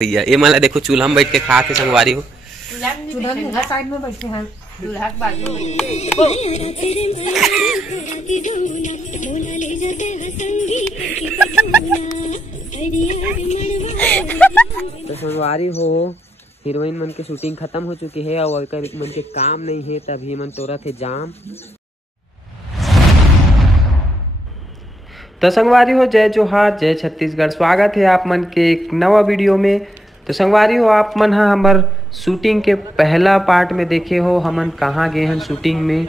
भैया ये माला देखो चूल्हा में बैठ के खा के संगवारी हो। चूल्हा साइड में बैठे हैं, चूल्हा के बाजू में। तो संगवारी हो हीरोइन मन के शूटिंग खत्म हो चुकी है और मन के काम नहीं है, तभी मन तोरा थे जाम। तो संगवारी हो जय जोहार जय छत्तीसगढ़, स्वागत है आप मन के एक नवा वीडियो में। तो संगवारी हो आप मन हाँ हमार शूटिंग के पहला पार्ट में देखे हो हमन कहाँ गए हन शूटिंग में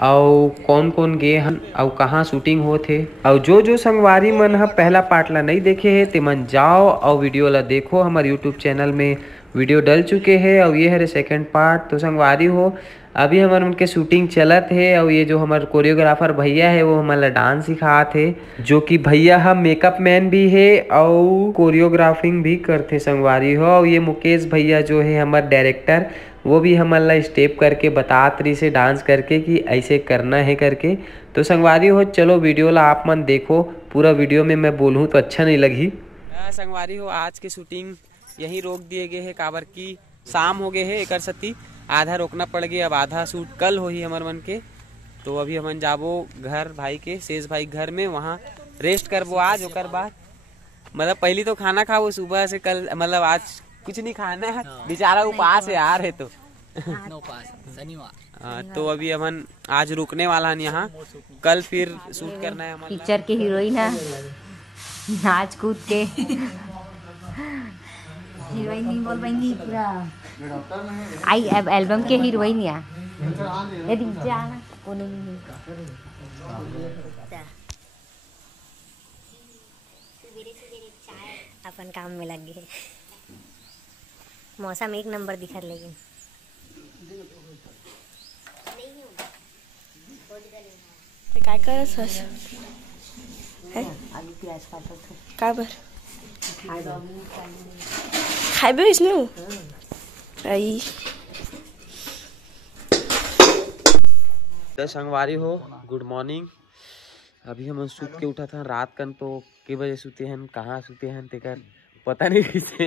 और कौन कौन गए हन और कहाँ शूटिंग होते। और जो संगवारी मन हा पहला पार्ट ला नहीं देखे है ते मन जाओ और वीडियो ला देखो, हमारे यूट्यूब चैनल में वीडियो डल चुके हैं और ये है सेकंड पार्ट। तो संगवारी हो अभी हमारे उनके शूटिंग चलत है और ये जो हमारे कोरियोग्राफर भैया है वो हमारा डांस सिखाते है, जो कि भैया हम मेकअप मैन भी है और कोरियोग्राफिंग भी करते संगवारी हो। और ये मुकेश भैया जो है हमारे डायरेक्टर, वो भी हमारा स्टेप करके बतात रही से डांस करके कि ऐसे करना है करके। तो संगवारी हो चलो वीडियो ला आप मन देखो, पूरा वीडियो में मैं बोलूँ तो अच्छा नहीं लगी। संगवारी हो आज के शूटिंग यही रोक दिए गए है काबर की शाम हो गए है एक सती, आधा रोकना पड़ गया। अब आधा शूट कल हो ही हमार मन के। तो अभी हमन जाबो घर भाई के शेष भाई घर में, वहाँ रेस्ट करबो आज। ओकर बाद मतलब पहली तो खाना खाओ सुबह से, कल मतलब आज कुछ नहीं खाना है, बेचारा उपास है यार है तो शनिवार। तो अभी हमन आज रुकने वाला है यहाँ, कल फिर शूट करना है। पिक्चर के हीरोइन है, नाच कूद के हीरोइन नहीं बोल पाएंगी पूरा आई अब एल्बम के हीरोइन या ये दीजिए आना कोनो नहीं अपन काम में लग गए। मौसम एक नंबर दिखा, लेकिन काय करत हस है आलू प्याज काटत का बर खाइबे इसमें आई। तो संगवारी हो गुड मॉर्निंग। अभी हम सूत के उठा था रात कन, तो के बजे सूते हैं कहाँ सूते हैं तेकर पता नहीं किसे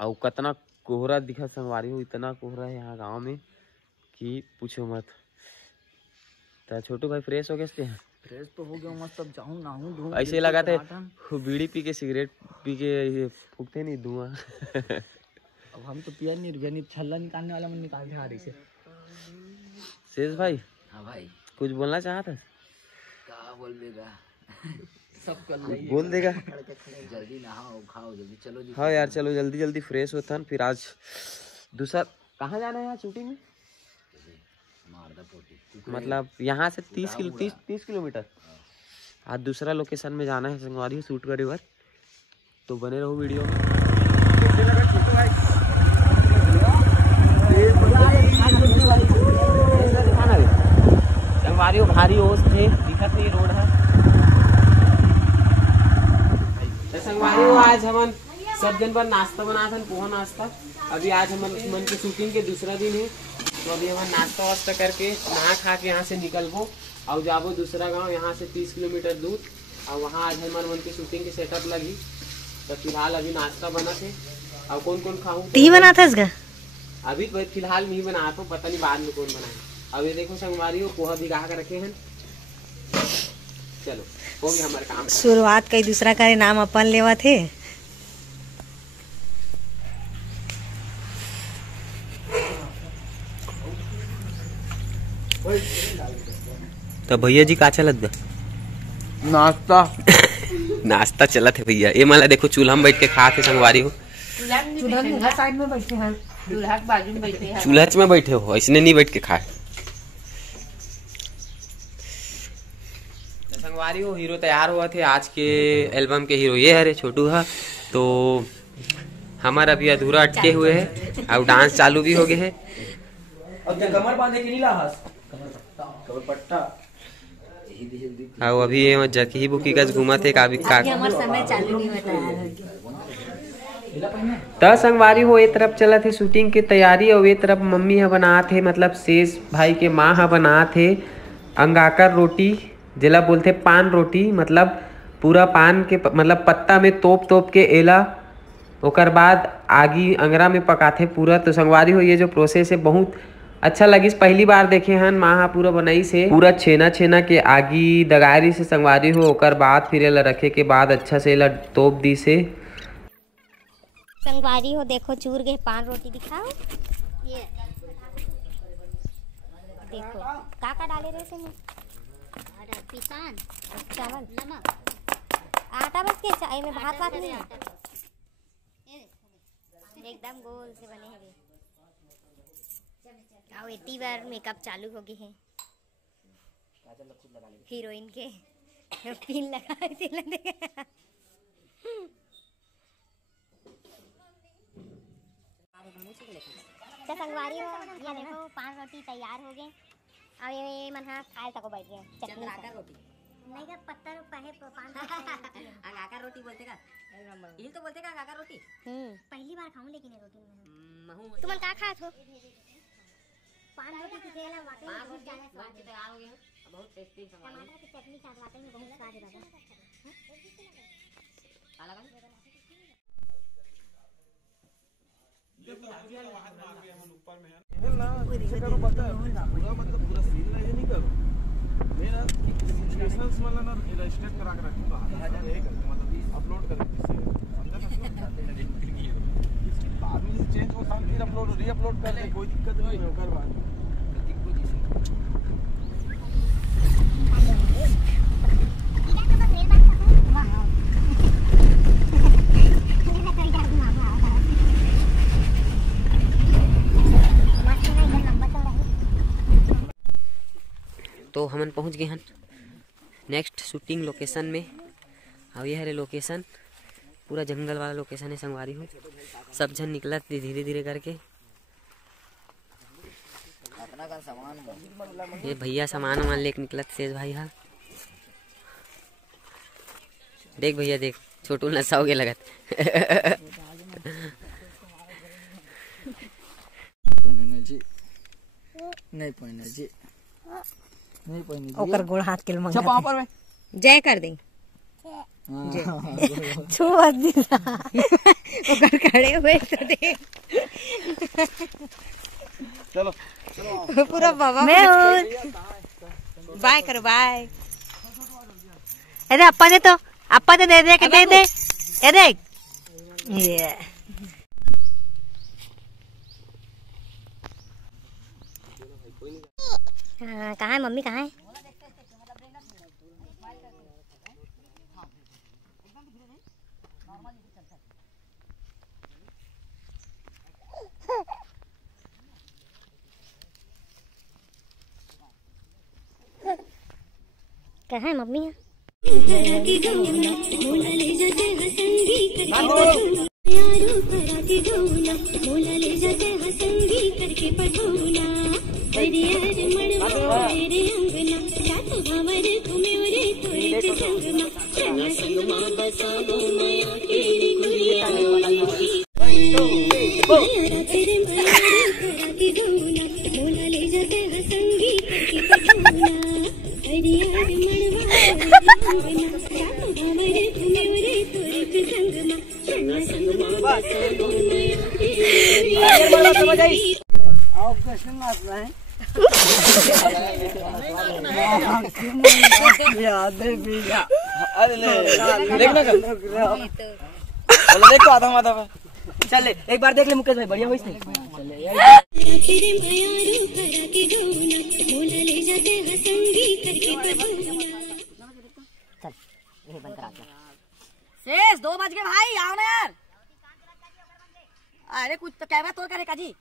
और कितना कोहरा दिखा संगवारी हो, इतना कोहरा है यहाँ गांव में कि पूछो मत। तो छोटू भाई फ्रेश हो गए हैं? फ्रेश तो हो गया मस्त, अब जाऊँ नहाऊँ। ऐसे लगा थे बीड़ी पी के सिगरेट पी के फूकते नहीं धुआं। अब हम तो पिया नहीं, छल्ला निकालने वाला मन निकाल के आ रही से। शेष भाई हाँ भाई कुछ बोलना चाहता? क्या बोल देगा सब कर बोल देगा। जल्दी नहाओ खाओ जल्दी चलो जी। हाँ यार चलो जल्दी जल्दी फ्रेश होता है। फिर आज दूसरा कहाँ जाना है यार शूटिंग में? मतलब यहाँ से 30 किलोमीटर आज दूसरा लोकेशन में जाना है संगवारी शूट करे बार। तो बने रहो वीडियो में। संगवारी भारी ओस थे दिखत नहीं रोड है। संगवारी आज हमन सब दिन भर नाश्ता बना था, पोहा नाश्ता। अभी आज हमन मन के शूटिंग के दूसरा दिन है, तो अभी हम नाश्ता वास्ता करके नहा खा के यहाँ से निकलबो और जाबो दूसरा गांव, यहाँ से 30 किलोमीटर दूर। और वहाँ आज हमारे मन की शूटिंग के सेटअप लगी। तो फिलहाल अभी नाश्ता बना थे और कौन कौन खाऊं ती बना था इसका? अभी फिलहाल नहीं बना तो पता नहीं बाद में कौन बनाए। अब ये देखो संगवारी हो पोहा भिगा कर रखे हैं। चलो हो गया हमारे काम। शुरुआत कई दूसरा का नाम अपन लेवा थे। तो भैया जी का चलत बा? नाश्ता नाश्ता चलत है भैया। ये माला देखो चूल्हा में बैठ के खा के संगवारी हो। चूल्हा साइड में बैठे हैं, चूल्हा के बाजू में बैठे हैं। चूल्हा में बैठे हो, ऐसने नहीं बैठ के खाए। संगवारी हो हीरो तैयार हुआ थे आज के एल्बम के हीरो ये है छोटू है। तो हमारा अभी अधूरा अटके हुए है और डांस चालू भी हो गए है। कमर बांधे के नहीं लाहस पट्टा और अभी ये जकी बुकी का घूमा थे काफी हमारा समय चालू नहीं होता। त संगवारी हो ए तरफ चला थे शूटिंग की तैयारी और ये तरफ मम्मी है बना थे, मतलब शेष भाई के माँ है बना थे अंगाकर रोटी, जिला बोलते पान रोटी, मतलब पूरा पान के मतलब पत्ता में तोप के एला, ओकर बाद आगी अंगरा में पकाथे पूरा। तो संगवारी हो ये जो प्रोसेस है बहुत अच्छा लगिस, पहली बार देखे हन माँ पूरा बनाई से पूरा छेना के आगी दगारी से संगवारी हो। ओकर बाद फिर एला रखे के बाद अच्छा से एला तोप दी से। संगवारी हो देखो चूर गए पान रोटी दिखाओ, ये देखो का डाले रहे से में पिसान चावल नमक आटा बस के चाय में भात नहीं है, एकदम गोल से बने हैं। आओ इतनी बार मेकअप चालू हो गई है हीरोइन के पिन लगा तो संगवारी हो ये देखो पान रोटी तैयार हो गए। अब ये मन खाए तक बैठ गए चटनी रोटी नहीं का पत्थर पहे पान अंगाका रोटी बोलते का यही तो बोलते का अंगाका रोटी। पहली बार खाऊं लेकिन ये रोटी तुम का खात हो पान रोटी की खेला वाकई में बहुत ज्यादा स्वाद तैयार हो गया, बहुत टेस्टी टमाटर की चटनी साथ वाकई में बहुत स्वाद है दादा। अपलोड कर चेंज हो फिर अपलोड रीअपलोड कर ले, कोई दिक्कत नहीं है। ओकर बाद तो हमन पहुंच गए हन नेक्स्ट शूटिंग लोकेशन में। अब यह है लोकेशन, पूरा जंगल वाला लोकेशन है संगवारी हो। सब जन निकलत धीरे धीरे करके। ये भैया सामान लेके निकलत तेज भाई हा। देख भैया देख छोटू नसाओगे लगत नहीं ओकर गोड़ हाथ के मंगा जय कर दे छू ओकर खड़े हुए तो देख चलो पूरा बाबा मैं बाय करो बाय। अरे अप्पा दे तो अप्पा दे दे के दे दे ये देख ये हाँ कहाँ है मम्मी कहाँ है? कहाँ है मम्मी? देख आधा माधा चल एक बार देख ले मुकेश भाई बढ़िया हुई चल शेष 2 बज गए भाई आओ ना यार। अरे कुछ तो कैमरा तोड़ करे काजी।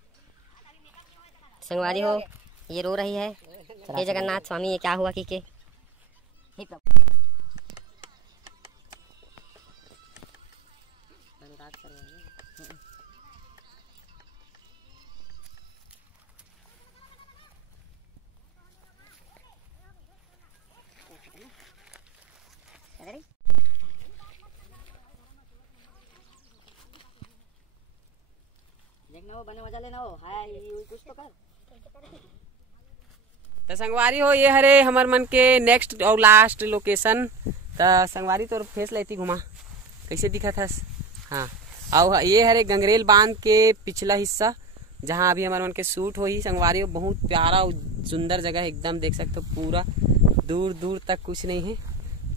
संगवारी हो ये रो रही है, हे जगन्नाथ स्वामी ये क्या हुआ की के देखना वो बने मजा लेना हो हाय कुछ तो कर। तो संगवारी हो ये हरे हमर मन के नेक्स्ट और लास्ट लोकेशन। तो संगवारी तोर फेस लेती घुमा कैसे दिखा था। हाँ और ये हरे गंगरेल बांध के पिछला हिस्सा जहाँ अभी हमारे मन के शूट हो ही संगवारी। बहुत प्यारा और सुंदर जगह एकदम देख सकते हो, पूरा दूर दूर तक कुछ नहीं है।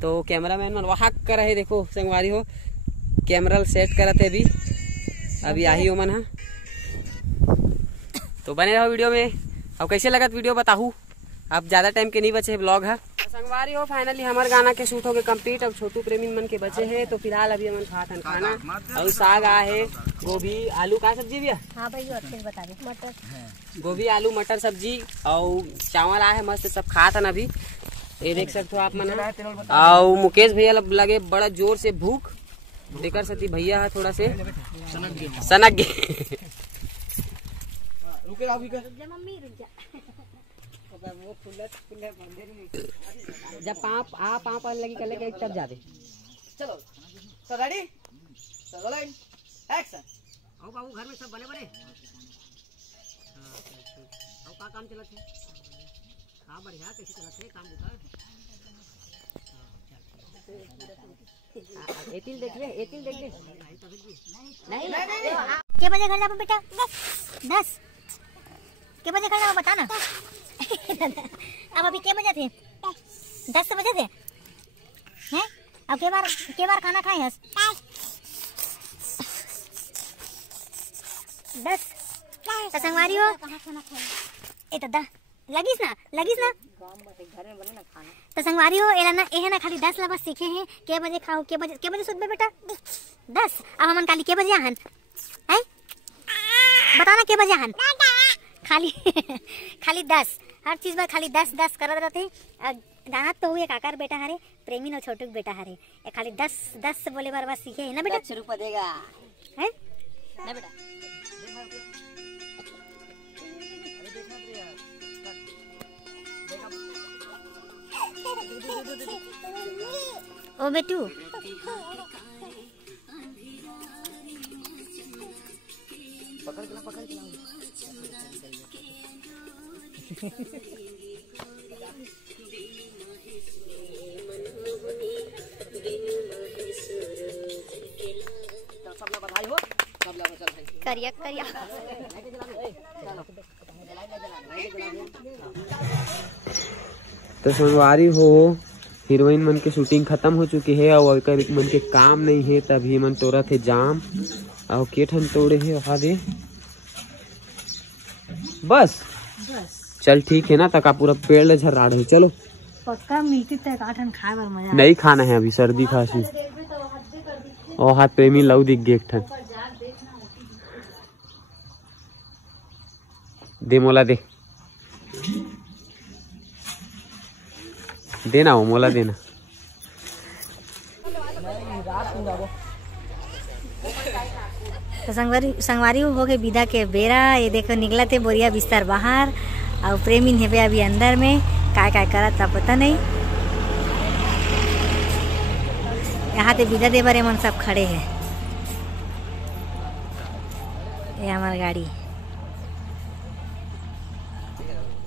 तो कैमरा मैन मन वहाँ कर रहे देखो संगवारी हो, कैमरा सेट करते अभी आई हो मन। हाँ तो बने रहो वीडियो में। अब कैसे लगा वीडियो बताहू, अब ज्यादा टाइम के नहीं बचे ब्लॉग है। संगवारी हो फाइनली हमारे गाना के शूट हो गए कंप्लीट। अब छोटू प्रेमी मन के बचे हैं तो फिलहाल अभी हम खाते खाना। और साग आ है, गोभी आलू का सब्जी भी है। हाँ भाई अच्छे से बता दे। मटर, गोभी आलू मटर सब्जी और चावल आए है मस्त, सब खात है अभी। ये देख सकते हो आप मन। और मुकेश भैया लगे बड़ा जोर से भूख देकर सती भैया है थोड़ा से सनक गए। जब पाँव लगी कर लेके तब जाते। चलो तो रेडी चलो लाइन एक्शन। आओ बाबू घर में सब बने बने। आओ का काम चलत है। हाँ बढ़िया कैसे चलत है काम होता है। एतिल देख ले नहीं के बजे घर जाओ बेटा? 10 के बजे घर जाओ बता ना। अब अभी के बजे थे? 10 बजे थे हैं? अब के बार खाना खाए हस? 10 तो संगवारी हो ए तो लगिस ना घर में बने ना खाना। तो संगवारी हो एहे ना खाली 10 लबस सीखे हैं। के बजे खाओ के बजे सुतबे बेटा? 10। अब हमन खाली के बजे आहन हैं? बताना के बजे आहन? खाली 10 हर चीज में खाली 10 करत रहते। गाना तो हुए काकर बेटा हरे प्रेमी न छोटू बेटा हरे ए खाली 10 बोले बार बस सीखे है ना बेटा। 10 रुपया देगा हैं ना बेटा। ओ बेटू पकड़ के सब लोग बधाई हो, सब लोग चल भाई करिया तो संगवारी हो हीरोइन मन के शूटिंग खत्म हो चुकी है और मन के काम नहीं है। तभी मन तोड़ा थे जाम और केठन तोड़े है वहा दे बस। चल ठीक है ना तका पूरा पेड़ ले झर्रा रहे। चलो पक्का मिलती तक आठन खाए बार मजा नहीं खाना है अभी, सर्दी खांसी। और हाथ प्रेमी लव दिख गए ठन दे मोला देना वो मोला देना। तो संगवारी हो गए विदा के बेरा। ये देखो निकला थे बोरिया बिस्तर बाहर और प्रेमी ने अभी अंदर में काय करा था पता नहीं। यहाँ ते विदा दे बारे मन सब खड़े हैं। ये हमारी गाड़ी।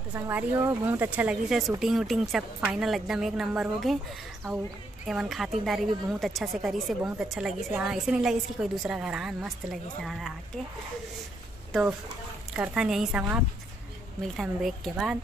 तो संगवारी हो बहुत अच्छा लगी से शूटिंग सब फाइनल एकदम एक नंबर हो गए। और एवं खातिरदारी भी बहुत अच्छा से करी से बहुत अच्छा लगी से। हाँ ऐसे नहीं लगी कि कोई दूसरा घर आन मस्त लगी से आके। तो करता यहीं समाप्त, मिलता है ब्रेक के बाद।